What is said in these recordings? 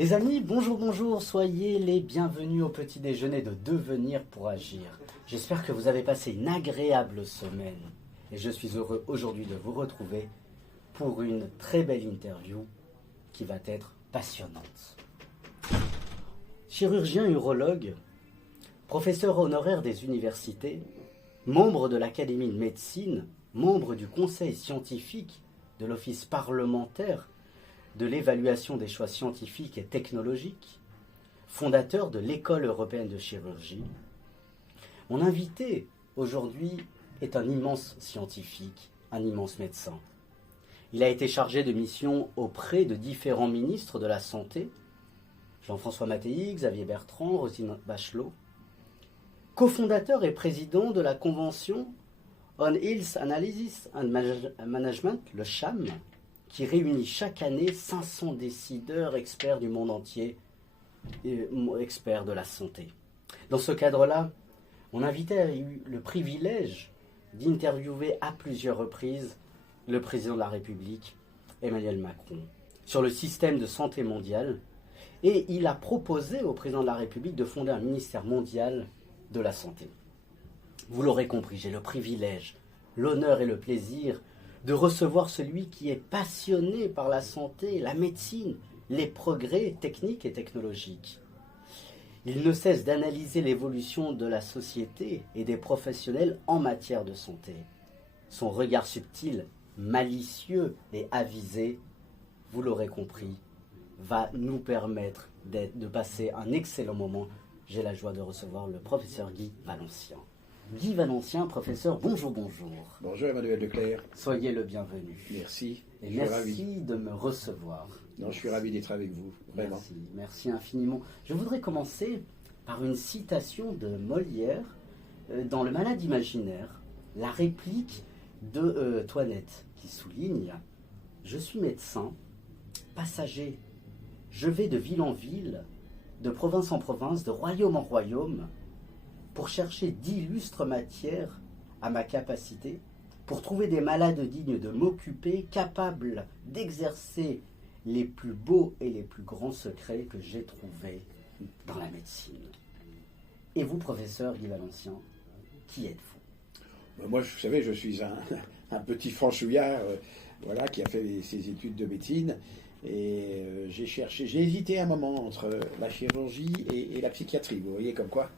Les amis, bonjour, bonjour, soyez les bienvenus au petit déjeuner de Devenir pour agir. J'espère que vous avez passé une agréable semaine et je suis heureux aujourd'hui de vous retrouver pour une très belle interview qui va être passionnante. Chirurgien urologue, professeur honoraire des universités, membre de l'Académie de médecine, membre du conseil scientifique de l'Office parlementaire de l'évaluation des choix scientifiques et technologiques, fondateur de l'École européenne de chirurgie. Mon invité aujourd'hui est un immense scientifique, un immense médecin. Il a été chargé de mission auprès de différents ministres de la Santé, Jean-François Mattei, Xavier Bertrand, Roselyne Bachelot, cofondateur et président de la Convention on Health Analysis and Management, le CHAM, qui réunit chaque année 500 décideurs experts du monde entier, experts de la santé. Dans ce cadre-là, mon invité a eu le privilège d'interviewer à plusieurs reprises le président de la République, Emmanuel Macron, sur le système de santé mondial, et il a proposé au président de la République de fonder un ministère mondial de la santé. Vous l'aurez compris, j'ai le privilège, l'honneur et le plaisir de recevoir celui qui est passionné par la santé, la médecine, les progrès techniques et technologiques. Il ne cesse d'analyser l'évolution de la société et des professionnels en matière de santé. Son regard subtil, malicieux et avisé, vous l'aurez compris, va nous permettre de passer un excellent moment. J'ai la joie de recevoir le professeur Guy Valencien. Guy Valencien, professeur, bonjour, bonjour. Bonjour Emmanuel Leclerc. Soyez le bienvenu. Merci. Et merci de me recevoir. Non, je suis ravi d'être avec vous, vraiment. Merci infiniment. Je voudrais commencer par une citation de Molière dans Le Malade imaginaire, la réplique de Toinette, qui souligne « Je suis médecin, passager, je vais de ville en ville, de province en province, de royaume en royaume, pour chercher d'illustres matières à ma capacité, pour trouver des malades dignes de m'occuper, capables d'exercer les plus beaux et les plus grands secrets que j'ai trouvés dans la médecine. » Et vous, professeur Guy Valencien, qui êtes-vous ? Moi, vous savez, je suis un petit franchouillard voilà, qui a fait ses études de médecine. Et j'ai hésité un moment entre la chirurgie et la psychiatrie. Vous voyez comme quoi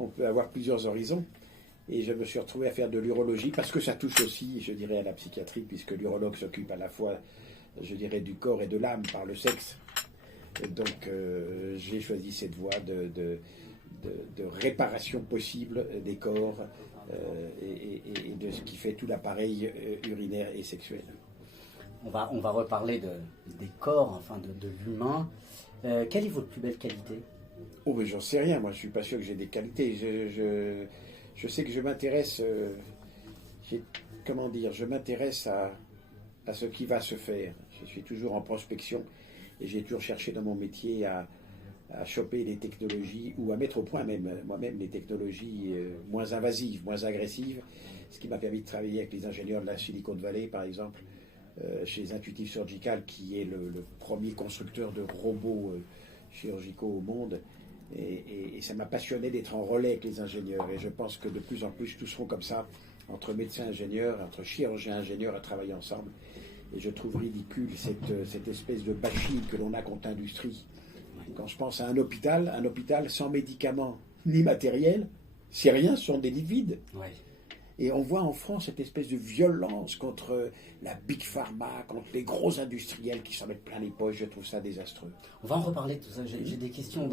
on peut avoir plusieurs horizons. Et je me suis retrouvé à faire de l'urologie parce que ça touche aussi, je dirais, à la psychiatrie, puisque l'urologue s'occupe à la fois, je dirais, du corps et de l'âme par le sexe. Et donc, j'ai choisi cette voie de réparation possible des corps et de ce qui fait tout l'appareil urinaire et sexuel. On va reparler des corps, enfin de l'humain. Quelle est votre plus belle qualité ? Oh, mais j'en sais rien. Moi, je suis pas sûr que j'ai des qualités. Je sais que je m'intéresse, je m'intéresse à ce qui va se faire. Je suis toujours en prospection et j'ai toujours cherché dans mon métier à choper des technologies ou à mettre au point moi-même les technologies moins invasives, moins agressives, ce qui m'a permis de travailler avec les ingénieurs de la Silicon Valley, par exemple, chez Intuitive Surgical, qui est le premier constructeur de robots chirurgicaux au monde. Et ça m'a passionné d'être en relais avec les ingénieurs. Et je pense que de plus en plus, tous seront comme ça, entre médecins ingénieurs, entre chirurgiens ingénieurs, à travailler ensemble. Et je trouve ridicule cette espèce de bashing que l'on a contre l'industrie. Quand je pense à un hôpital sans médicaments ni matériel, c'est rien, ce sont des lits vides. Oui. Et on voit en France cette espèce de violence contre la Big Pharma, contre les gros industriels qui s'en mettent plein les poches. Je trouve ça désastreux. On va en reparler de tout ça. J'ai des questions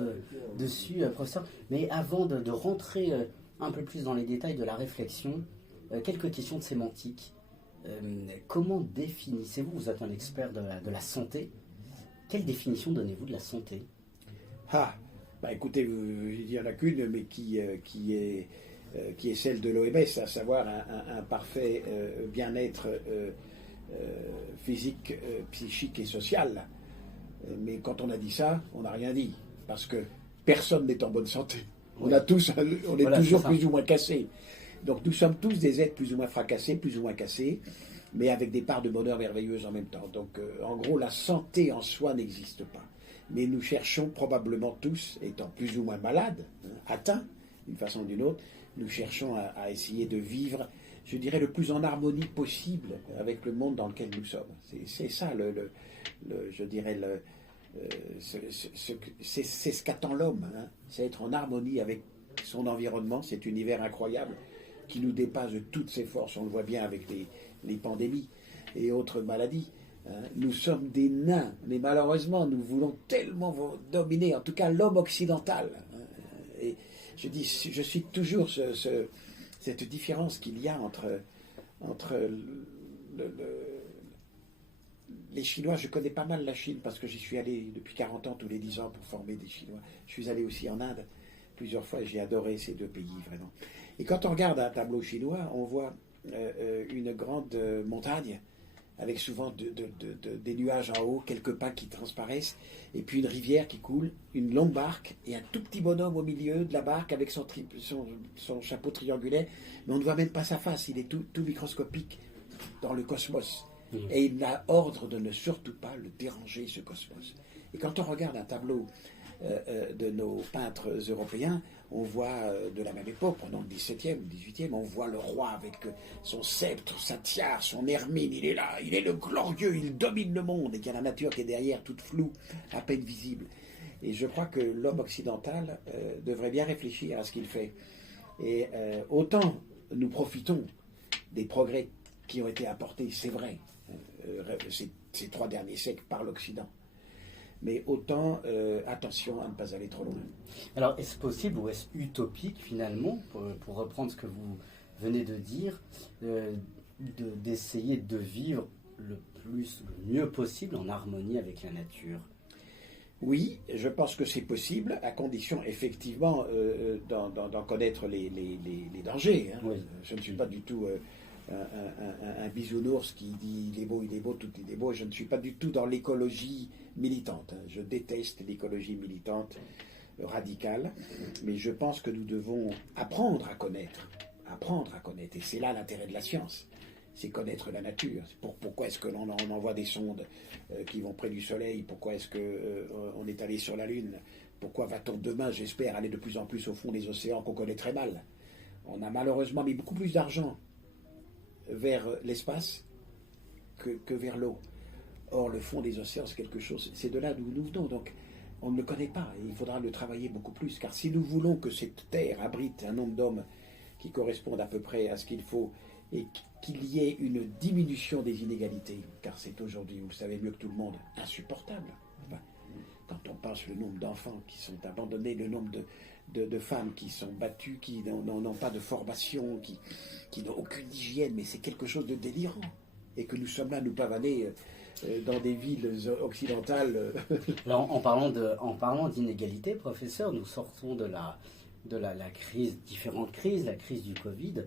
dessus, professeur. Mais avant de rentrer un peu plus dans les détails de la réflexion, quelques questions de sémantique. Comment définissez-vous, vous êtes un expert de la santé, quelle définition donnez-vous de la santé ? Écoutez, il n'y en a qu'une, mais qui est celle de l'OMS, à savoir un parfait bien-être physique, psychique et social. Mais quand on a dit ça, on n'a rien dit, parce que personne n'est en bonne santé. On est toujours plus ou moins cassés. Donc nous sommes tous des êtres plus ou moins fracassés, plus ou moins cassés. mais avec des parts de bonheur merveilleuses en même temps. Donc, en gros, la santé en soi n'existe pas. Mais nous cherchons probablement tous, étant plus ou moins malades, atteints d'une façon ou d'une autre, nous cherchons à essayer de vivre, je dirais, le plus en harmonie possible avec le monde dans lequel nous sommes. C'est ça, je dirais, c'est ce qu'attend l'homme. Hein. C'est être en harmonie avec son environnement, cet univers incroyable qui nous dépasse de toutes ses forces. On le voit bien avec les pandémies et autres maladies. Hein. Nous sommes des nains, mais malheureusement, nous voulons tellement dominer, en tout cas l'homme occidental. Hein. Et je suis toujours cette différence qu'il y a entre les Chinois. Je connais pas mal la Chine parce que j'y suis allé depuis 40 ans, tous les 10 ans, pour former des Chinois. Je suis allé aussi en Inde plusieurs fois et j'ai adoré ces deux pays, vraiment. Et quand on regarde un tableau chinois, on voit une grande montagne avec souvent des nuages en haut, quelques pins qui transparaissent, et puis une rivière qui coule, une longue barque, et un tout petit bonhomme au milieu de la barque avec son chapeau triangulaire, mais on ne voit même pas sa face, il est tout microscopique dans le cosmos. Et il a ordre de ne surtout pas le déranger, ce cosmos. Et quand on regarde un tableau de nos peintres européens, on voit de la même époque, pendant le XVIIe ou XVIIIe, on voit le roi avec son sceptre, sa tiare, son hermine, il est là, il est le glorieux, il domine le monde, et qu'il y a la nature qui est derrière, toute floue, à peine visible. Et je crois que l'homme occidental devrait bien réfléchir à ce qu'il fait. Et autant nous profitons des progrès qui ont été apportés, c'est vrai, ces 3 derniers siècles par l'Occident. Mais autant attention à ne pas aller trop loin. Alors, est-ce possible ou est-ce utopique, finalement, pour reprendre ce que vous venez de dire, d'essayer de vivre le mieux possible en harmonie avec la nature? Oui, je pense que c'est possible, à condition, effectivement, d'en connaître les dangers. Hein. Oui. Je ne suis pas du tout un bisounours qui dit il est beau, tout est beau. Je ne suis pas du tout dans l'écologie militante. Hein. Je déteste l'écologie militante radicale, mais je pense que nous devons apprendre à connaître. Et c'est là l'intérêt de la science. C'est connaître la nature. Pourquoi est-ce que l'on envoie des sondes qui vont près du Soleil? Pourquoi est-ce qu'on est allé sur la Lune? Pourquoi va-t-on demain, j'espère, aller de plus en plus au fond des océans qu'on connaît très mal? On a malheureusement mis beaucoup plus d'argent vers l'espace que vers l'eau. Or, le fond des océans, c'est quelque chose, c'est de là d'où nous venons. Donc, on ne le connaît pas et il faudra le travailler beaucoup plus. Car si nous voulons que cette terre abrite un nombre d'hommes qui correspondent à peu près à ce qu'il faut et qu'il y ait une diminution des inégalités, car c'est aujourd'hui, vous le savez mieux que tout le monde, insupportable. Enfin, quand on pense le nombre d'enfants qui sont abandonnés, le nombre de femmes qui sont battues, qui n'ont pas de formation, qui n'ont aucune hygiène, mais c'est quelque chose de délirant. Et que nous sommes là, nous pavaner dans des villes occidentales. Alors, en parlant d'inégalité, professeur, nous sortons de la crise, différentes crises, la crise du Covid.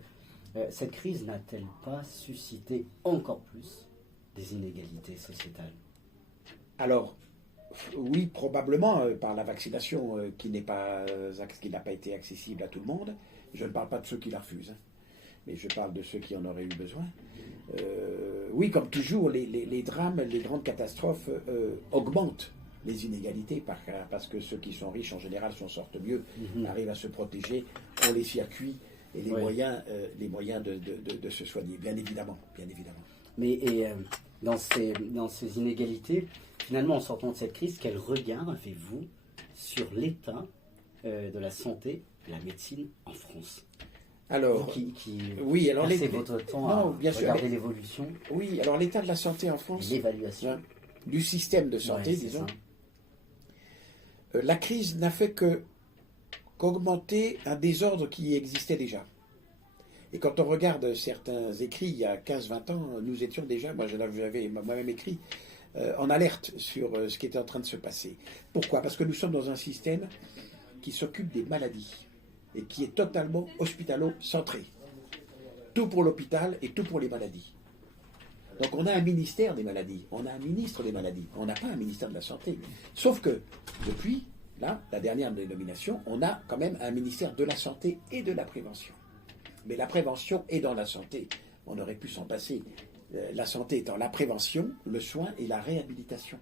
Cette crise n'a-t-elle pas suscité encore plus des inégalités sociétales? Alors, oui, probablement, par la vaccination qui n'a pas été accessible à tout le monde. Je ne parle pas de ceux qui la refusent, hein, mais je parle de ceux qui en auraient eu besoin. Oui, comme toujours, les drames, les grandes catastrophes augmentent les inégalités parce que ceux qui sont riches, en général, s'en sortent mieux, arrivent à se protéger, ont les circuits et les moyens de se soigner, bien évidemment. Mais dans ces inégalités, finalement, en sortant de cette crise, quel regard avez-vous sur l'état de la santé, de la médecine en France? Alors, passez votre temps à regarder l'évolution. Oui, alors l'état de la santé en France, l'évaluation du système de santé, disons. La crise n'a fait qu'augmenter un désordre qui existait déjà. Et quand on regarde certains écrits, il y a 15-20 ans, nous étions déjà, moi j'avais moi-même écrit, en alerte sur ce qui était en train de se passer. Pourquoi? Parce que nous sommes dans un système qui s'occupe des maladies et qui est totalement hospitalo-centré. Tout pour l'hôpital et tout pour les maladies. Donc on a un ministère des maladies, on a un ministre des maladies, on n'a pas un ministère de la santé. Sauf que depuis, là, la dernière dénomination, on a quand même un ministère de la santé et de la prévention. Mais la prévention est dans la santé, on aurait pu s'en passer. La santé étant la prévention, le soin et la réhabilitation.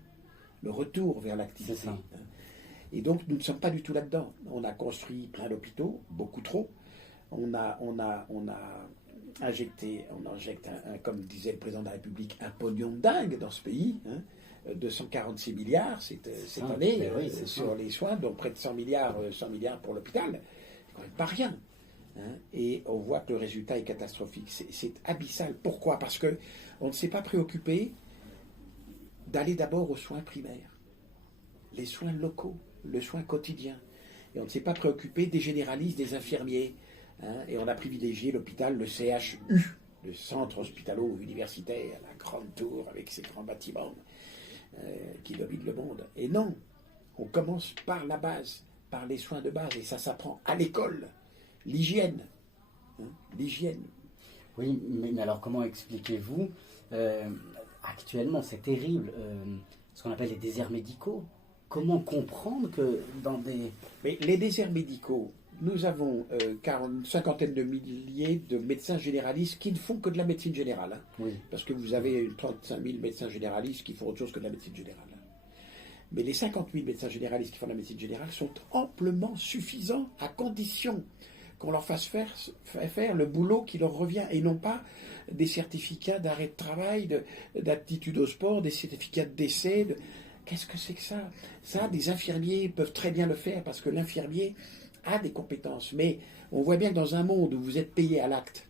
Le retour vers l'activité. C'est ça. Et donc, nous ne sommes pas du tout là-dedans. On a construit plein d'hôpitaux, beaucoup trop. On injecte, comme disait le président de la République, un pognon de dingue dans ce pays. 246 milliards cette année sur les soins, donc près de 100 milliards pour l'hôpital. C'est quand même pas rien. Et on voit que le résultat est catastrophique. C'est abyssal. Pourquoi? Parce qu'on ne s'est pas préoccupé d'aller d'abord aux soins primaires, les soins locaux, le soin quotidien. Et on ne s'est pas préoccupé des généralistes, des infirmiers. Et on a privilégié l'hôpital, le CHU, le centre hospitalo-universitaire, la grande tour avec ses grands bâtiments qui dominent le monde. Et non, on commence par la base, par les soins de base, et ça s'apprend à l'école. L'hygiène. L'hygiène. Oui, mais alors comment expliquez-vous actuellement, c'est terrible, ce qu'on appelle les déserts médicaux. Comment comprendre que dans des... Mais les déserts médicaux, nous avons une cinquantaine de milliers de médecins généralistes qui ne font que de la médecine générale. Oui. Parce que vous avez 35 000 médecins généralistes qui font autre chose que de la médecine générale. Mais les 50 000 médecins généralistes qui font de la médecine générale sont amplement suffisants à condition qu'on leur fasse faire le boulot qui leur revient et non pas des certificats d'arrêt de travail, d'aptitude au sport, des certificats de décès. Qu'est-ce que c'est que ça? Ça, des infirmiers peuvent très bien le faire parce que l'infirmier a des compétences. Mais on voit bien que dans un monde où vous êtes payé à l'acte,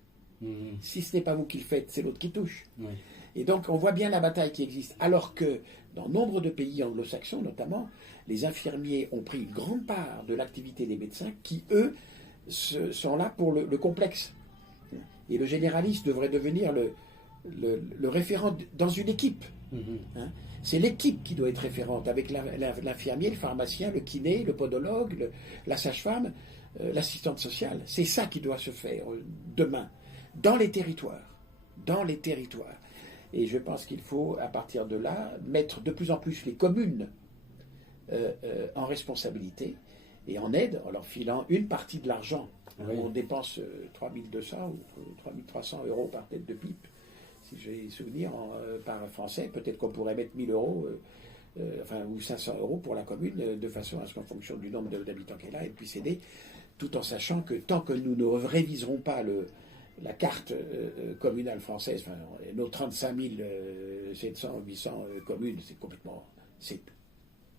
si ce n'est pas vous qui le faites, c'est l'autre qui touche. Oui. Et donc on voit bien la bataille qui existe. Alors que dans nombre de pays anglo-saxons notamment, les infirmiers ont pris une grande part de l'activité des médecins qui, eux, sont là pour le complexe. Et le généraliste devrait devenir le référent dans une équipe. C'est l'équipe qui doit être référente, avec l'infirmier, le pharmacien, le kiné, le podologue, la sage-femme, l'assistante sociale. C'est ça qui doit se faire demain, dans les territoires. Dans les territoires. Et je pense qu'il faut, à partir de là, mettre de plus en plus les communes en responsabilité et en aide, en leur filant une partie de l'argent. Oui. On dépense 3 200 ou 3 300 euros par tête de pipe, si j'ai souvenir, par français. Peut-être qu'on pourrait mettre 1 000 euros, ou 500 euros pour la commune, de façon à ce qu'en fonction du nombre d'habitants qu'elle a, elle puisse aider, tout en sachant que tant que nous ne réviserons pas la carte communale française, nos 35 700, 800 communes, c'est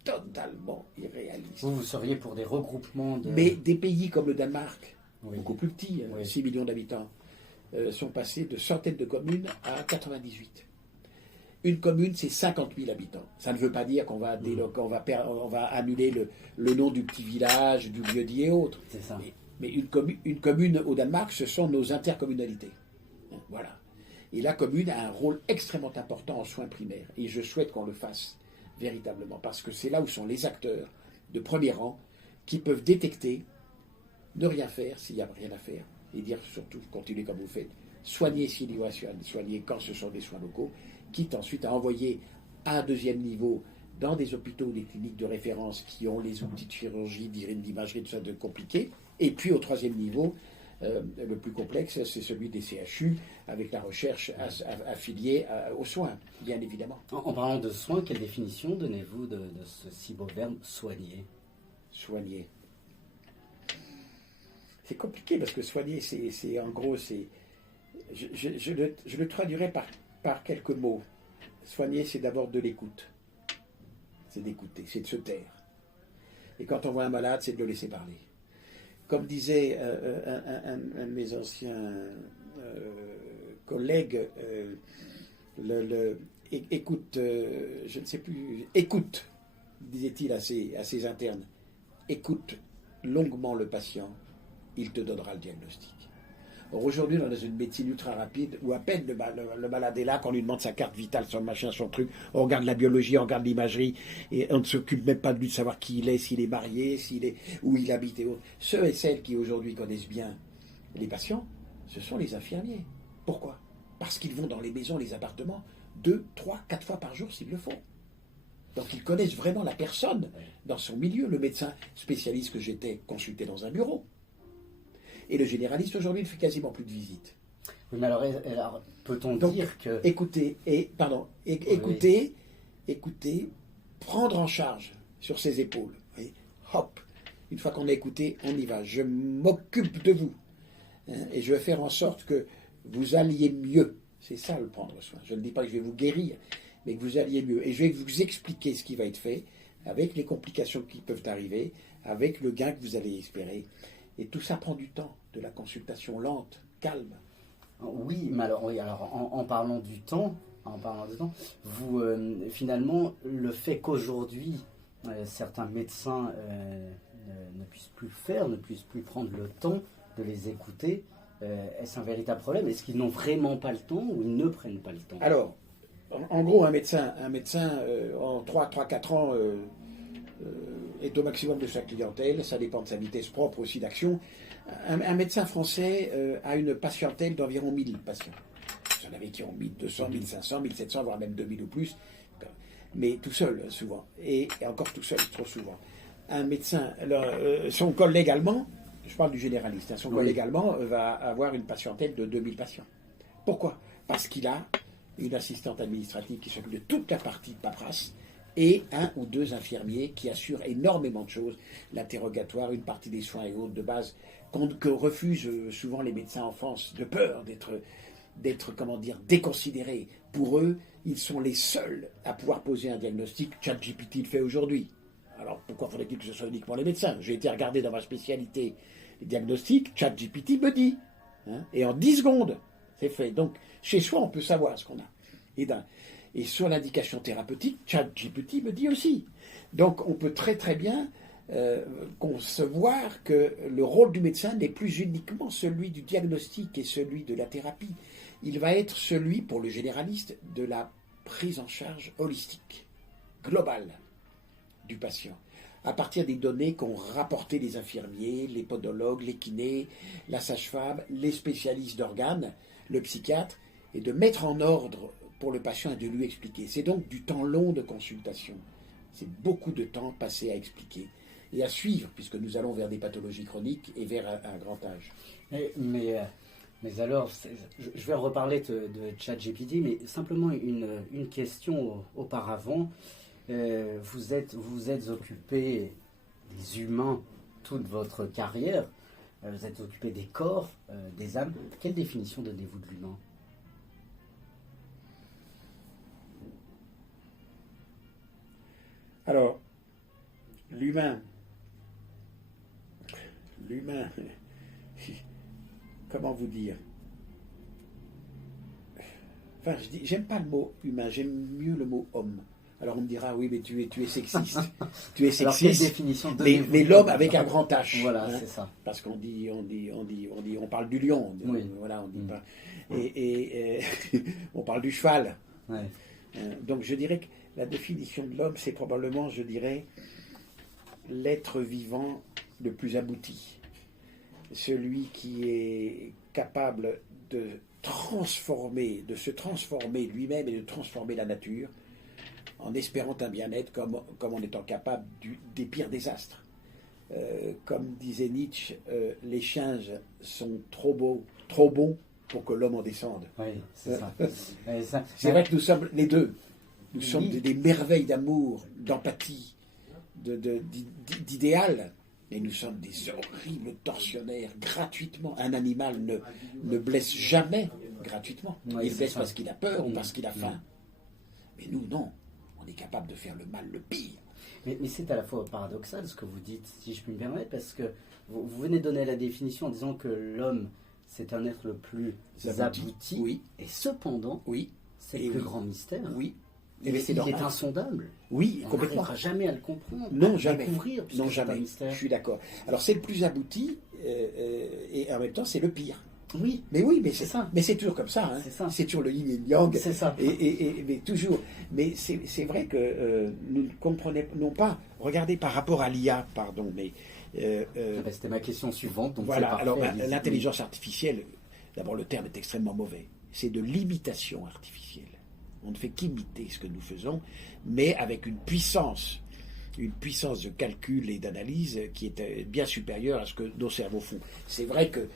totalement irréaliste. Vous seriez pour des regroupements de... Mais des pays comme le Danemark, oui. beaucoup plus petits, 6 millions d'habitants, sont passés de centaines de communes à 98. Une commune, c'est 50 000 habitants. Ça ne veut pas dire qu'on va, on va annuler le nom du petit village, du lieu-dit et autres. C'est ça. Mais une commune au Danemark, ce sont nos intercommunalités. Voilà. Et la commune a un rôle extrêmement important en soins primaires. Et je souhaite qu'on le fasse véritablement. Parce que c'est là où sont les acteurs de premier rang qui peuvent détecter, ne rien faire s'il n'y a rien à faire. Et dire surtout, continuez comme vous faites. Soignez s'il y a soigner quand ce sont des soins locaux. Quitte ensuite à envoyer à un deuxième niveau dans des hôpitaux ou des cliniques de référence qui ont les outils de chirurgie, d'imagerie, tout ça de compliqué. Et puis au troisième niveau, le plus complexe, c'est celui des CHU, avec la recherche affiliée aux soins, bien évidemment. En parlant de soins, quelle définition donnez-vous de ce si beau verbe « soigner » ? Soigner. C'est compliqué parce que soigner, c'est en gros, je le traduirais par quelques mots. Soigner, c'est d'abord de l'écoute. C'est d'écouter, c'est de se taire. Et quand on voit un malade, c'est de le laisser parler. Comme disait un de mes anciens collègues, écoute, je ne sais plus, écoute, disait-il à ses internes, écoute longuement le patient, il te donnera le diagnostic. Or aujourd'hui, on est dans une médecine ultra rapide où à peine le malade est là, qu'on lui demande sa carte vitale, son machin, son truc, on regarde la biologie, on regarde l'imagerie, et on ne s'occupe même pas de lui de savoir qui il est, s'il est marié, où il habite et autres. Ceux et celles qui aujourd'hui connaissent bien les patients, ce sont les infirmiers. Pourquoi? Parce qu'ils vont dans les maisons, les appartements, 2, 3, 4 fois par jour s'ils le font. Donc ils connaissent vraiment la personne dans son milieu. Le médecin spécialiste que j'étais consultait dans un bureau. Et le généraliste aujourd'hui ne fait quasiment plus de visites. Oui, mais alors peut-on Donc, dire que... écoutez, écoutez, prendre en charge sur ses épaules. Vous voyez, hop, une fois qu'on a écouté, on y va. Je m'occupe de vous. Et je vais faire en sorte que vous alliez mieux. C'est ça le prendre soin. Je ne dis pas que je vais vous guérir, mais que vous alliez mieux. Et je vais vous expliquer ce qui va être fait, avec les complications qui peuvent arriver, avec le gain que vous allez espérer. Et tout ça prend du temps, de la consultation lente, calme. Oui, mais alors, en parlant du temps, vous, finalement, le fait qu'aujourd'hui, certains médecins ne puissent plus le faire, ne puissent plus prendre le temps de les écouter, est-ce un véritable problème? Est-ce qu'ils n'ont vraiment pas le temps ou ils ne prennent pas le temps? Alors, en gros, un médecin en 3-4 ans est au maximum de sa clientèle, ça dépend de sa vitesse propre aussi d'action. Un médecin français a une patientèle d'environ 1000 patients. Il y en avait qui ont 1200, 1500, 1700, voire même 2000 ou plus, mais tout seul souvent, et encore tout seul trop souvent. Un médecin, son collègue allemand, je parle du généraliste, son collègue allemand va avoir une patientèle de 2000 patients. Pourquoi? Parce qu'il a une assistante administrative qui s'occupe de toute la partie de paperasse, et 1 ou 2 infirmiers qui assurent énormément de choses, l'interrogatoire, une partie des soins et autres de base, que refusent souvent les médecins en France, de peur d'être comment dire, déconsidérés. Pour eux, ils sont les seuls à pouvoir poser un diagnostic. ChatGPT le fait aujourd'hui. Alors pourquoi faudrait-il que ce soit uniquement les médecins? J'ai été regarder dans ma spécialité les diagnostics, ChatGPT me dit. Et en 10 secondes, c'est fait. Donc chez soi, on peut savoir ce qu'on a. Et sur l'indication thérapeutique, ChatGPT me dit aussi. Donc on peut très très bien concevoir que le rôle du médecin n'est plus uniquement celui du diagnostic et celui de la thérapie. Il va être celui, pour le généraliste, de la prise en charge holistique, globale du patient. À partir des données qu'ont rapportées les infirmiers, les podologues, les kinés, la sage-femme, les spécialistes d'organes, le psychiatre, et de mettre en ordre pour le patient et de lui expliquer. C'est donc du temps long de consultation. C'est beaucoup de temps passé à expliquer et à suivre, puisque nous allons vers des pathologies chroniques et vers un grand âge. Mais alors, je vais reparler de ChatGPT, mais simplement une question auparavant. Vous êtes occupé des humains toute votre carrière, vous êtes occupé des corps, des âmes. Quelle définition donnez-vous de l'humain? Alors, l'humain, comment vous dire? Enfin, j'aime pas le mot humain, j'aime mieux le mot homme. Alors on me dira, oui, mais tu es sexiste. Tu es sexiste. Alors, quelle définition mais l'homme avec un grand H. Voilà, c'est ça. Parce qu'on on parle du lion. Oui. Voilà, on dit pas. Et on parle du cheval. Ouais. Donc je dirais que la définition de l'homme, c'est probablement, je dirais, l'être vivant le plus abouti. Celui qui est capable de se transformer lui-même et de transformer la nature en espérant un bien-être comme en étant capable des pires désastres. Comme disait Nietzsche, les singes sont trop bons pour que l'homme en descende. Oui, c'est ça. C'est vrai que nous sommes les deux. Nous sommes des merveilles d'amour, d'empathie, d'idéal, mais nous sommes des horribles tortionnaires gratuitement. Un animal ne blesse jamais gratuitement. Il blesse parce qu'il a peur ou parce qu'il a faim. Mais nous, non. On est capable de faire le mal le pire. Mais c'est à la fois paradoxal ce que vous dites, si je puis me permettre, parce que vous venez de donner la définition en disant que l'homme, c'est un être le plus abouti. Oui. Et cependant, c'est le plus grand mystère. Oui. Il est insondable. Oui, on complètement. On n'arrivera jamais à le comprendre. Non, jamais. Découvrir, non, jamais. Un mystère. Je suis d'accord. Alors, c'est le plus abouti et en même temps, c'est le pire. Oui. Mais oui, mais c'est ça. Mais c'est toujours comme ça. Hein. C'est ça. C'est toujours le yin et le yang. C'est ça. Mais toujours. Mais c'est vrai que nous ne comprenons pas. Regardez par rapport à l'IA, pardon, mais. C'était ma question suivante. Donc voilà. Alors, l'intelligence artificielle, d'abord, le terme est extrêmement mauvais. C'est de l'imitation artificielle. On ne fait qu'imiter ce que nous faisons, mais avec une puissance une puissance de calcul et d'analyse qui est bien supérieure à ce que nos cerveaux font. C'est vrai que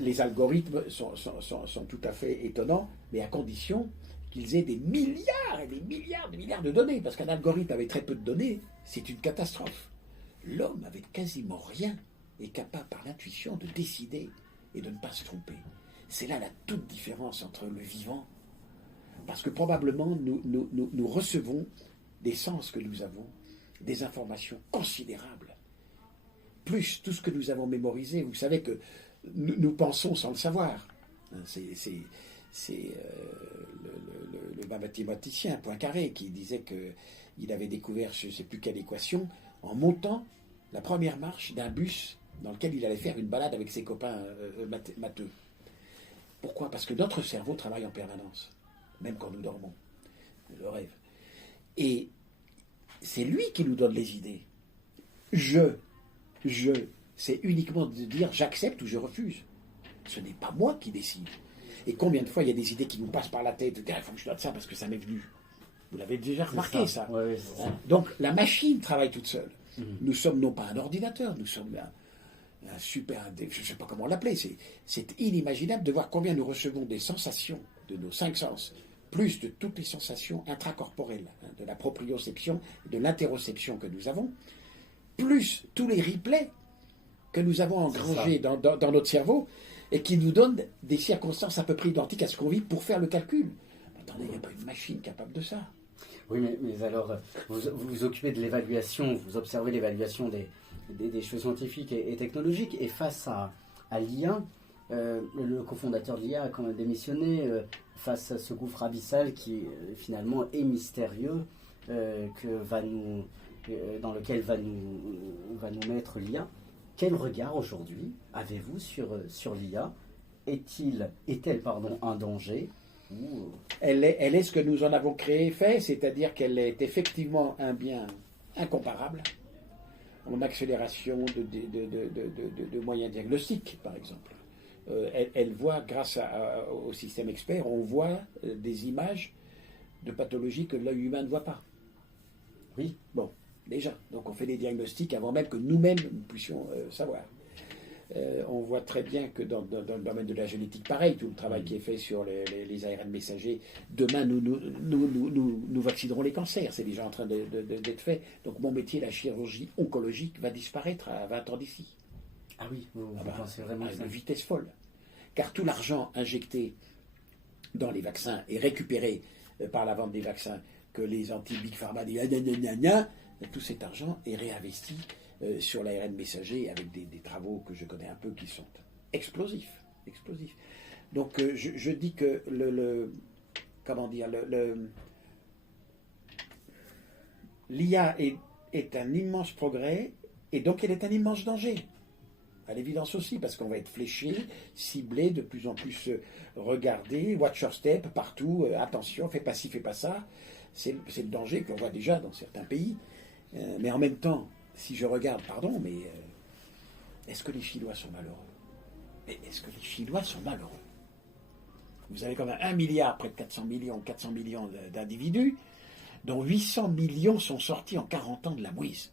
les algorithmes sont tout à fait étonnants, mais à condition qu'ils aient des milliards et des milliards de données, parce qu'un algorithme avec très peu de données, c'est une catastrophe. L'homme, avec quasiment rien, est capable par l'intuition de décider et de ne pas se tromper. C'est là la toute différence entre le vivant, parce que probablement nous recevons des sens que nous avons, des informations considérables, plus tout ce que nous avons mémorisé. Vous savez que nous pensons sans le savoir. C'est le mathématicien Poincaré qui disait qu'il avait découvert je ne sais plus quelle équation en montant la première marche d'un bus dans lequel il allait faire une balade avec ses copains matheux. Pourquoi ? Parce que notre cerveau travaille en permanence, même quand nous dormons, le rêve. Et c'est lui qui nous donne les idées. C'est uniquement de dire j'accepte ou je refuse. Ce n'est pas moi qui décide. Et combien de fois il y a des idées qui nous passent par la tête, il faut que je donne ça parce que ça m'est venu. Vous l'avez déjà remarqué, ça. Ouais, c'est ça. Donc la machine travaille toute seule. Nous sommes non pas un ordinateur, nous sommes un super, je ne sais pas comment l'appeler, c'est inimaginable de voir combien nous recevons des sensations de nos 5 sens, plus de toutes les sensations intracorporelles, de la proprioception, de l'interoception que nous avons, plus tous les replays que nous avons engrangés dans notre cerveau et qui nous donnent des circonstances à peu près identiques à ce qu'on vit pour faire le calcul. Attendez, il n'y a pas une machine capable de ça. Oui, mais alors, vous vous occupez de l'évaluation, vous observez l'évaluation des choses scientifiques et technologiques, et face à l'IA, le cofondateur de l'IA a quand même démissionné face à ce gouffre abyssal qui finalement est mystérieux, dans lequel va nous mettre l'IA. Quel regard aujourd'hui avez-vous sur l'IA ? Est-elle un danger ? Elle est ce que nous en avons créé et fait, c'est-à-dire qu'elle est effectivement un bien incomparable en accélération de moyens diagnostiques, par exemple. Elle voit, grâce au système expert, on voit des images de pathologies que l'œil humain ne voit pas. Oui. Bon, déjà. Donc on fait des diagnostics avant même que nous-mêmes nous puissions savoir. On voit très bien que dans le domaine de la génétique, pareil, tout le travail qui est fait sur les ARN messagers, demain nous vaccinerons les cancers, c'est déjà en train d'être fait. Donc mon métier, la chirurgie oncologique, va disparaître à 20 ans d'ici. Ah oui, vous pensez vraiment à ça ? une vitesse folle. Car tout l'argent injecté dans les vaccins et récupéré par la vente des vaccins que les anti-big pharma disent tout cet argent est réinvesti sur l'ARN messager avec des travaux que je connais un peu qui sont explosifs. Donc je dis que l'IA est un immense progrès et donc elle est un immense danger. À l'évidence aussi, parce qu'on va être fléché, ciblé, de plus en plus regardé, watch your step partout, attention, fais pas ci, fais pas ça. C'est le danger qu'on voit déjà dans certains pays. Mais en même temps, si je regarde, est-ce que les Chinois sont malheureux ? Mais est-ce que les Chinois sont malheureux ? Vous avez quand même 1 milliard, près de 400 millions d'individus, dont 800 millions sont sortis en 40 ans de la mouise.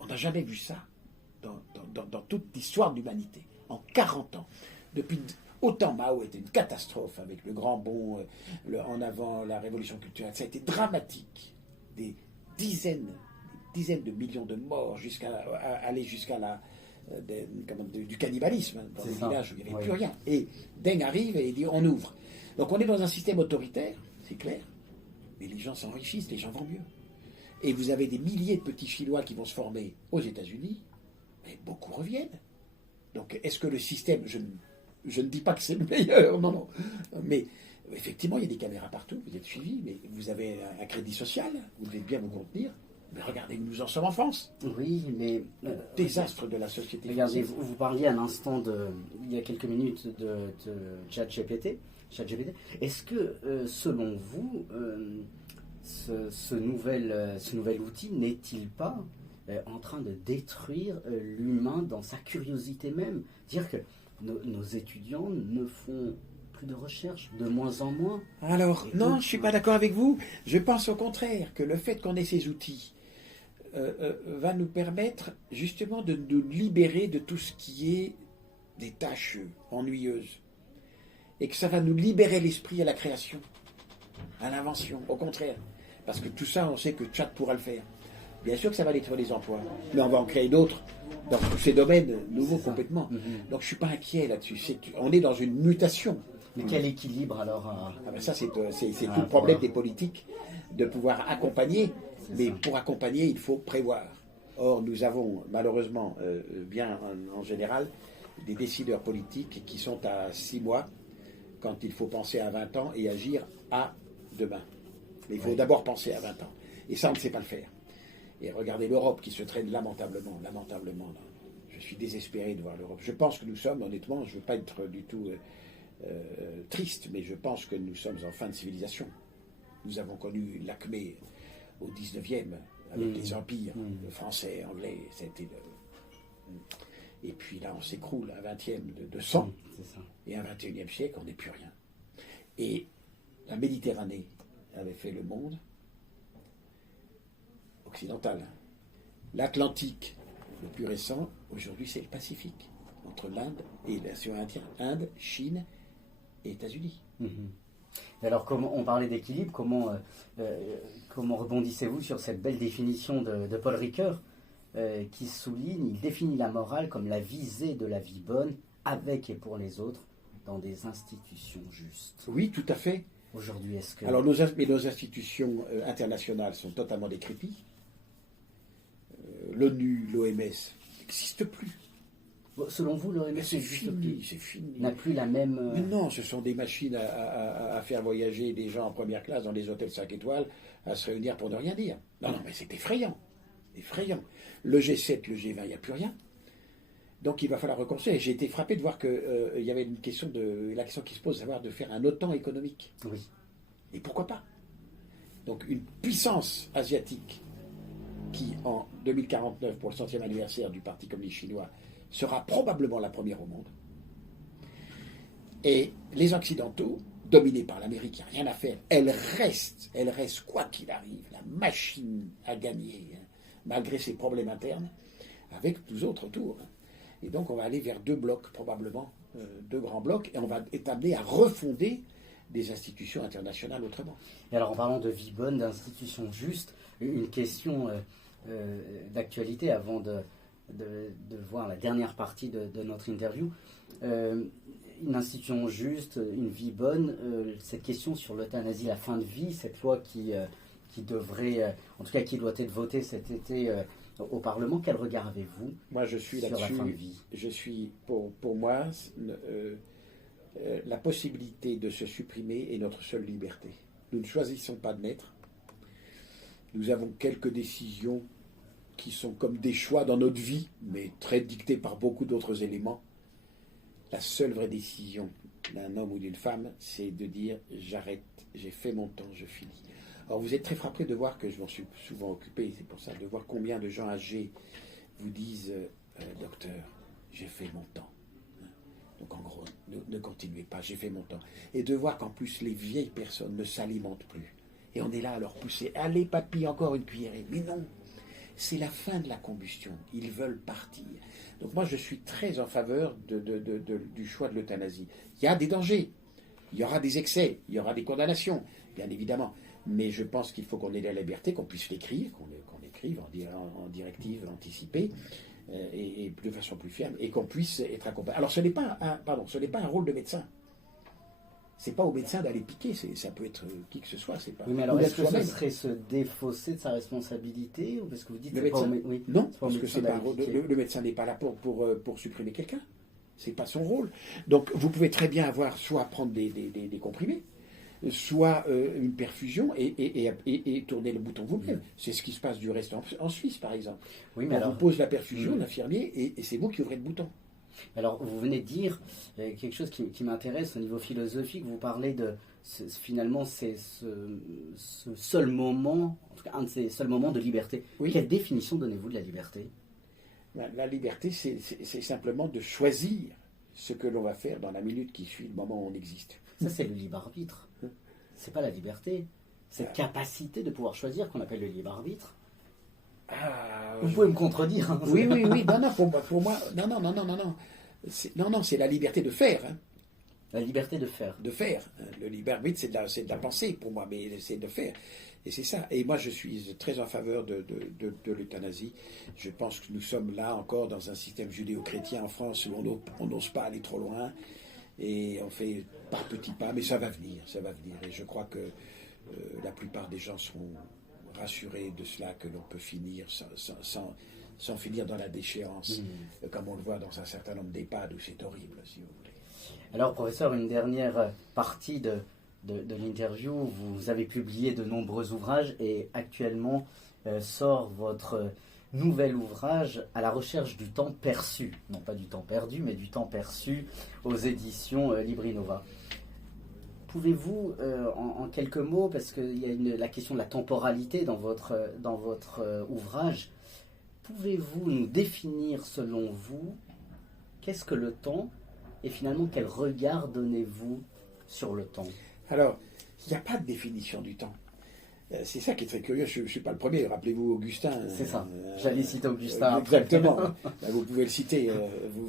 On n'a jamais vu ça dans toute l'histoire de l'humanité. En 40 ans. Depuis autant Mao était une catastrophe avec le grand bond en avant, la révolution culturelle. Ça a été dramatique. Des dizaines de millions de morts aller jusqu'à du cannibalisme dans le village où il n'y avait plus rien. Et Deng arrive et il dit on ouvre. Donc on est dans un système autoritaire, c'est clair, mais les gens s'enrichissent, les gens vont mieux. Et vous avez des milliers de petits Chinois qui vont se former aux États-Unis, mais beaucoup reviennent. Donc est-ce que le système, je ne dis pas que c'est le meilleur, non. Mais effectivement, il y a des caméras partout, vous êtes suivis, mais vous avez un crédit social, vous devez bien vous contenir. Mais regardez, nous en sommes en France. Oui, mais... désastre de la société. Regardez, vous parliez à l'instant, il y a quelques minutes, de ChatGPT. Est-ce que, selon vous, ce nouvel outil n'est-il pas en train de détruire l'humain dans sa curiosité même ? Dire que nos étudiants ne font plus de recherche, de moins en moins. Alors, non, je ne suis pas d'accord avec vous. Je pense au contraire que le fait qu'on ait ces outils va nous permettre justement de nous libérer de tout ce qui est des tâches ennuyeuses. Et que ça va nous libérer l'esprit à la création, à l'invention, au contraire. Parce que tout ça, on sait que Tchad pourra le faire. Bien sûr que ça va détruire les emplois, mais on va en créer d'autres dans tous ces domaines nouveaux complètement. Donc je ne suis pas inquiet là-dessus. On est dans une mutation. Mais quel équilibre alors Ça, c'est tout le problème des politiques, de pouvoir accompagner. Mais pour accompagner, il faut prévoir. Or, nous avons malheureusement, bien en général, des décideurs politiques qui sont à 6 mois, quand il faut penser à 20 ans et agir à demain. Mais il faut d'abord penser à 20 ans. Et ça, on ne sait pas le faire. Et regardez l'Europe qui se traîne lamentablement. Je suis désespéré de voir l'Europe. Je pense que nous sommes, honnêtement, je ne veux pas être du tout triste, mais je pense que nous sommes en fin de civilisation. Nous avons connu l'acmé au 19e, avec les empires français, anglais, et puis là on s'écroule, un 20e de sang, et un 21e siècle, on n'est plus rien. Et la Méditerranée avait fait le monde occidental. L'Atlantique, le plus récent, aujourd'hui c'est le Pacifique, entre l'Inde et l'océan Indien, Inde, Chine et États-Unis. Alors, on parlait d'équilibre, comment rebondissez-vous sur cette belle définition de Paul Ricoeur qui souligne, il définit la morale comme la visée de la vie bonne avec et pour les autres dans des institutions justes. Oui, tout à fait. Aujourd'hui, est-ce que... Alors, nos institutions internationales sont totalement décrépies. L'ONU, l'OMS n'existent plus. Selon vous, l'OMS c'est fini. N'a plus la même... Mais non, ce sont des machines à faire voyager des gens en première classe dans des hôtels 5 étoiles, à se réunir pour ne rien dire. Non, mais c'est effrayant. Effrayant. Le G7, le G20, il n'y a plus rien. Donc il va falloir reconstruire. J'ai été frappé de voir qu'il y avait la question qui se pose, savoir de faire un OTAN économique. Oui. Et pourquoi pas? Donc une puissance asiatique qui, en 2049, pour le 100e anniversaire du Parti communiste chinois, sera probablement la première au monde. Et les Occidentaux, dominés par l'Amérique, il n'y a rien à faire. Elle reste quoi qu'il arrive, la machine à gagner, malgré ses problèmes internes, avec tous autres autour. Et donc on va aller vers 2 blocs, probablement, 2 grands blocs, et on va être amené à refonder des institutions internationales autrement. Et alors en parlant de vie bonne, d'institutions justes, une question d'actualité avant de voir la dernière partie de notre interview. Une institution juste, une vie bonne, cette question sur l'euthanasie, la fin de vie, cette loi qui devrait, en tout cas qui doit être votée cet été au Parlement, quel regard avez-vous? Moi je suis sur là-dessus, la fin de vie? Je suis, pour moi, la possibilité de se supprimer est notre seule liberté. Nous ne choisissons pas de naître. Nous avons quelques décisions qui sont comme des choix dans notre vie, mais très dictés par beaucoup d'autres éléments. La seule vraie décision d'un homme ou d'une femme, c'est de dire « j'arrête, j'ai fait mon temps, je finis ». Alors vous êtes très frappé de voir que je m'en suis souvent occupé, c'est pour ça, de voir combien de gens âgés vous disent « docteur, j'ai fait mon temps ». Donc en gros, ne continuez pas, j'ai fait mon temps. Et de voir qu'en plus les vieilles personnes ne s'alimentent plus. Et on est là à leur pousser « allez papy, encore une cuillerée ». Mais non, c'est la fin de la combustion. Ils veulent partir. Donc moi, je suis très en faveur du choix de l'euthanasie. Il y a des dangers. Il y aura des excès. Il y aura des condamnations, bien évidemment. Mais je pense qu'il faut qu'on ait la liberté, qu'on puisse l'écrire, qu'on écrive en directive anticipée, et de façon plus ferme, et qu'on puisse être accompagné. Alors ce n'est pas un rôle de médecin. C'est pas au médecin d'aller piquer, ça peut être qui que ce soit. C'est pas. Oui, mais alors est-ce que ce serait se défausser de sa responsabilité, ou parce que vous dites le médecin non, parce que le médecin n'est pas là pour supprimer quelqu'un. C'est pas son rôle. Donc vous pouvez très bien avoir soit prendre des comprimés, soit une perfusion et tourner le bouton vous-même. C'est ce qui se passe du reste en Suisse, par exemple. Oui, mais on vous pose la perfusion, l'infirmier, et c'est vous qui ouvrez le bouton. Alors, vous venez de dire quelque chose qui m'intéresse au niveau philosophique. Vous parlez de, finalement, c'est ce seul moment, en tout cas un de ces seuls moments de liberté. Oui. Quelle définition donnez-vous de la liberté? La liberté, c'est simplement de choisir ce que l'on va faire dans la minute qui suit le moment où on existe. Ça, c'est le libre arbitre. C'est pas la liberté. Cette capacité de pouvoir choisir qu'on appelle le libre arbitre. Ah, Vous pouvez me contredire. Hein. Oui, oui, oui. Non, non, pour moi, non, non, non, non, non, non. Non, c'est la liberté de faire. Hein. La liberté de faire. De faire. Le libre arbitre, c'est de la pensée pour moi, mais c'est de faire. Et c'est ça. Et moi, je suis très en faveur de l'euthanasie. Je pense que nous sommes là encore dans un système judéo-chrétien en France où on n'ose pas aller trop loin. Et on fait par petits pas, mais ça va venir, ça va venir. Et je crois que la plupart des gens seront rassurés de cela, que l'on peut finir sans finir dans la déchéance, comme on le voit dans un certain nombre d'EHPAD où c'est horrible, si vous voulez. Alors, professeur, une dernière partie de l'interview. Vous avez publié de nombreux ouvrages et actuellement sort votre nouvel ouvrage À la recherche du temps perçu. Non pas du temps perdu, mais du temps perçu aux éditions Librinova. Pouvez-vous, en quelques mots, parce qu'il y a la question de la temporalité dans votre ouvrage, pouvez-vous nous définir selon vous qu'est-ce que le temps et finalement quel regard donnez-vous sur le temps? Alors, il n'y a pas de définition du temps. C'est ça qui est très curieux. Je ne suis pas le premier. Rappelez-vous Augustin. C'est ça. J'allais citer Augustin. Exactement. Vous pouvez le citer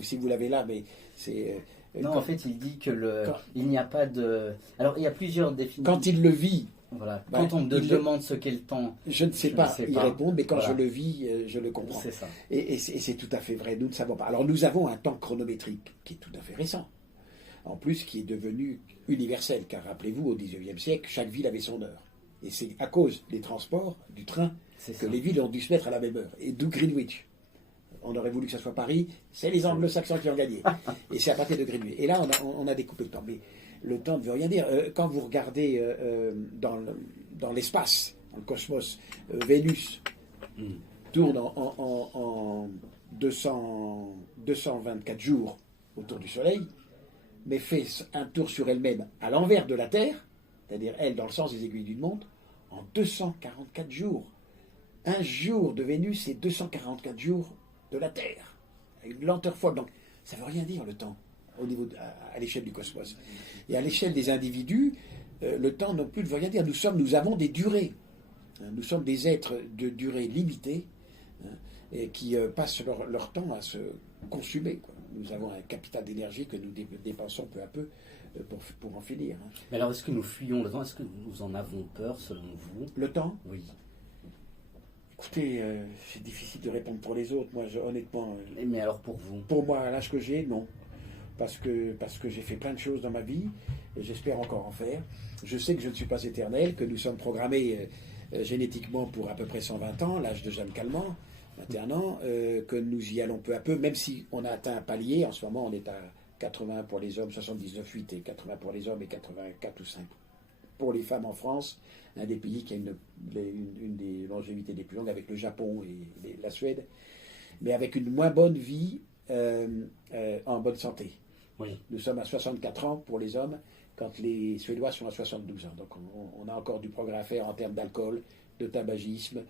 si vous l'avez là, mais c'est. Non, en fait, il dit que il n'y a pas de. Alors, il y a plusieurs définitions. Quand il le vit. Voilà. Quand on me demande ce qu'est le temps, je ne sais pas y répondre, mais quand je le vis, je le comprends. C'est ça. Et c'est tout à fait vrai. Nous ne savons pas. Alors, nous avons un temps chronométrique qui est tout à fait récent. En plus, qui est devenu universel, car rappelez-vous, au XIXe siècle, chaque ville avait son heure. Et c'est à cause des transports, du train, que les villes ont dû se mettre à la même heure. Et d'où Greenwich. On aurait voulu que ce soit Paris, c'est les anglo-saxons qui ont gagné. Et c'est à partir de Greenwich. Et là, on a découpé le temps. Mais le temps ne veut rien dire. Quand vous regardez dans l'espace, dans le cosmos, Vénus tourne en 224 jours autour du Soleil, mais fait un tour sur elle-même à l'envers de la Terre, c'est-à-dire elle dans le sens des aiguilles d'une montre, en 244 jours. Un jour de Vénus, c'est 244 jours de la Terre. Une lenteur folle. Donc, ça ne veut rien dire le temps, à l'échelle du cosmos. Et à l'échelle des individus, le temps non plus ne veut rien dire. Nous avons des durées. Nous sommes des êtres de durée limitée et qui passent leur temps à se consumer, quoi. Nous avons un capital d'énergie que nous dépensons peu à peu pour en finir. Mais alors, est-ce que nous fuyons le temps? Est-ce que nous en avons peur, selon vous? Le temps? Oui. Écoutez, c'est difficile de répondre pour les autres. Moi, honnêtement... Mais alors pour vous? Pour moi, à l'âge que j'ai, non. Parce que j'ai fait plein de choses dans ma vie, et j'espère encore en faire. Je sais que je ne suis pas éternel, que nous sommes programmés génétiquement pour à peu près 120 ans, l'âge de Jeanne Calment, 21 ans, que nous y allons peu à peu, même si on a atteint un palier. En ce moment, on est à 80 pour les hommes, 79,8 et 80 pour les hommes et 84 ou 5 pour les femmes en France, un des pays qui a une des longévités les plus longues avec le Japon et la Suède, mais avec une moins bonne vie en bonne santé. Oui. Nous sommes à 64 ans pour les hommes, quand les Suédois sont à 72 ans. Donc on a encore du progrès à faire en termes d'alcool, de tabagisme,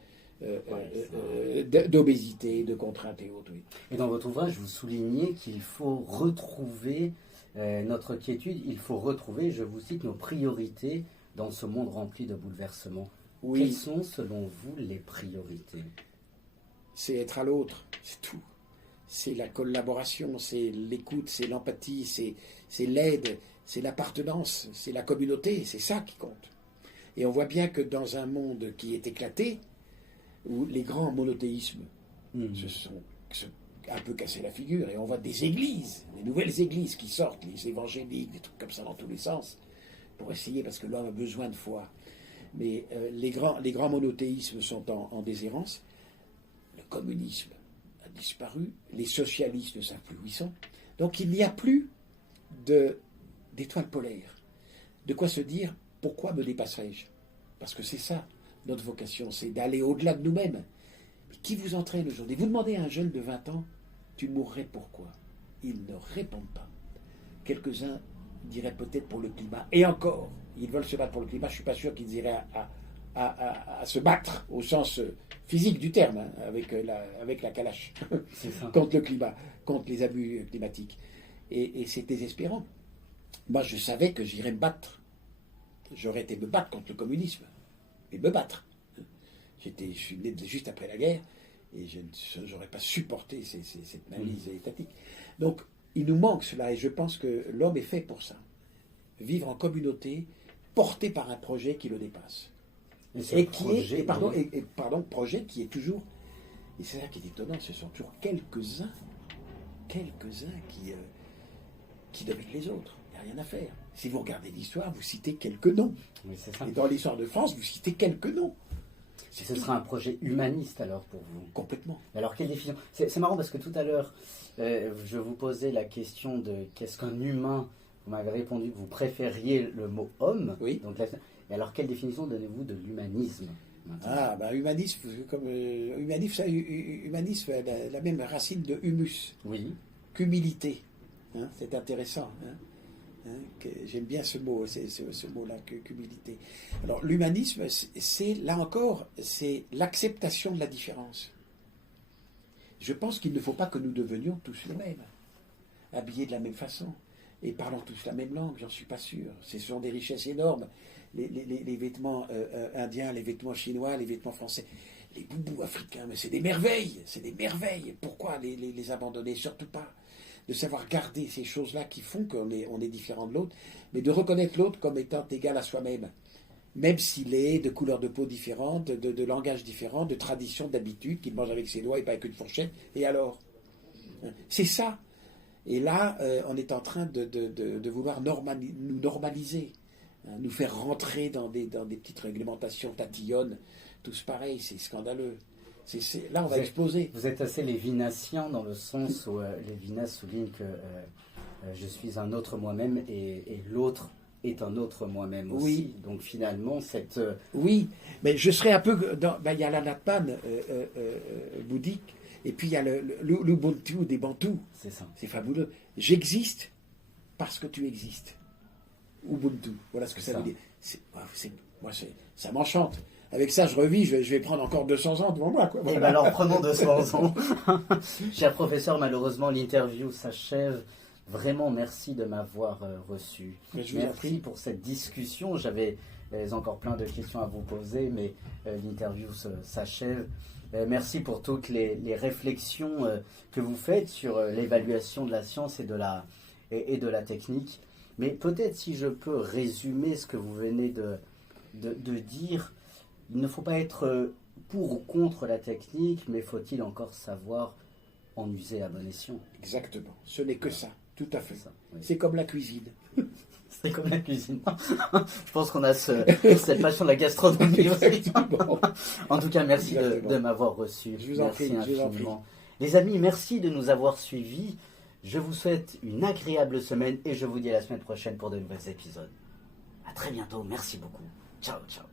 d'obésité, de contraintes et autres. Oui. Et dans votre ouvrage, vous soulignez qu'il faut retrouver notre quiétude, il faut retrouver, je vous cite, nos priorités dans ce monde rempli de bouleversements. Oui. Quelles sont, selon vous, les priorités? C'est être à l'autre, c'est tout. C'est la collaboration, c'est l'écoute, c'est l'empathie, c'est l'aide, c'est l'appartenance, c'est la communauté, c'est ça qui compte. Et on voit bien que dans un monde qui est éclaté, où les grands monothéismes se sont un peu cassés la figure, et on voit des églises, des nouvelles églises qui sortent, les évangéliques, des trucs comme ça dans tous les sens, pour essayer, parce que l'homme a besoin de foi. Mais les grands monothéismes sont en déshérence. Le communisme a disparu, les socialistes ne savent plus où ils sont. Donc il n'y a plus d'étoiles polaires. De quoi se dire, pourquoi me dépasserai-je? Parce que c'est ça, notre vocation, c'est d'aller au-delà de nous-mêmes. Mais qui vous entraîne aujourd'hui? Vous demandez à un jeune de 20 ans, tu mourrais pourquoi? Ils ne répondent pas. Quelques-uns diraient peut-être pour le climat. Et encore, ils veulent se battre pour le climat, je ne suis pas sûr qu'ils iraient à se battre au sens physique du terme, hein, avec la calache, contre le climat, contre les abus climatiques. Et c'est désespérant. Moi, je savais que j'irais me battre. J'aurais été me battre contre le communisme. Et me battre. Je suis né juste après la guerre, et je n'aurais pas supporté cette analyse étatique. Donc, il nous manque cela, et je pense que l'homme est fait pour ça. Vivre en communauté, porté par un projet qui le dépasse. Projet qui est toujours, et c'est ça qui est étonnant, ce sont toujours quelques-uns qui dominent les autres. Il n'y a rien à faire. Si vous regardez l'histoire, vous citez quelques noms. Oui, c'est ça. Et dans l'histoire de France, vous citez quelques noms. Ce sera un projet humaniste alors pour vous? Complètement. Alors quelle définition? C'est marrant parce que tout à l'heure, je vous posais la question de qu'est-ce qu'un humain. Vous m'avez répondu que vous préfériez le mot homme. Oui. Donc, et alors quelle définition donnez-vous de l'humanisme maintenant? Ah, ben humanisme, comme humanisme, la même racine de humus. Oui. Qu'humilité. Hein, c'est intéressant. J'aime bien ce mot, ce mot-là, qu'humilité. Alors l'humanisme, c'est là encore, c'est l'acceptation de la différence. Je pense qu'il ne faut pas que nous devenions tous les mêmes, habillés de la même façon, et parlant tous la même langue, j'en suis pas sûr. Ce sont des richesses énormes. Les vêtements indiens, les vêtements chinois, les vêtements français, les boubous africains, mais c'est des merveilles, Pourquoi les abandonner? Surtout pas. De savoir garder ces choses-là qui font qu'on est différent de l'autre, mais de reconnaître l'autre comme étant égal à soi-même, même s'il est de couleur de peau différente, de langage différent, de tradition, d'habitude, qu'il mange avec ses doigts et pas avec une fourchette, et alors? C'est ça. Et là, on est en train de vouloir nous normaliser, nous faire rentrer dans des petites réglementations tatillonnes, tous pareils, c'est scandaleux. Là, on va exploser. Vous êtes assez lévinassien dans le sens où Lévinas souligne que je suis un autre moi-même et l'autre est un autre moi-même aussi. Oui. Donc finalement, cette... Oui, mais je serais un peu... il y a l'anatman bouddhique, et puis il y a l'Ubuntu des Bantous. C'est ça. C'est fabuleux. J'existe parce que tu existes. Ubuntu, voilà ce que ça veut dire. Ça m'enchante. Avec ça, je revis, je vais prendre encore 200 ans devant moi. Voilà. Et bien alors, prenons 200 ans. Cher professeur, malheureusement, l'interview s'achève. Vraiment, merci de m'avoir reçu. Merci pour cette discussion. J'avais encore plein de questions à vous poser, mais l'interview s'achève. Merci pour toutes les réflexions que vous faites sur l'évaluation de la science et de la technique. Mais peut-être si je peux résumer ce que vous venez de dire, il ne faut pas être pour ou contre la technique, mais faut-il encore savoir en user à bon escient? Exactement. Ce n'est que ça, tout à fait. Ça, oui. C'est comme la cuisine. C'est comme la cuisine. Je pense qu'on a cette passion de la gastronomie aussi. En tout cas, merci de m'avoir reçu. Je vous en prie, infiniment. Les amis, merci de nous avoir suivis. Je vous souhaite une agréable semaine et je vous dis à la semaine prochaine pour de nouveaux épisodes. À très bientôt. Merci beaucoup. Ciao, ciao.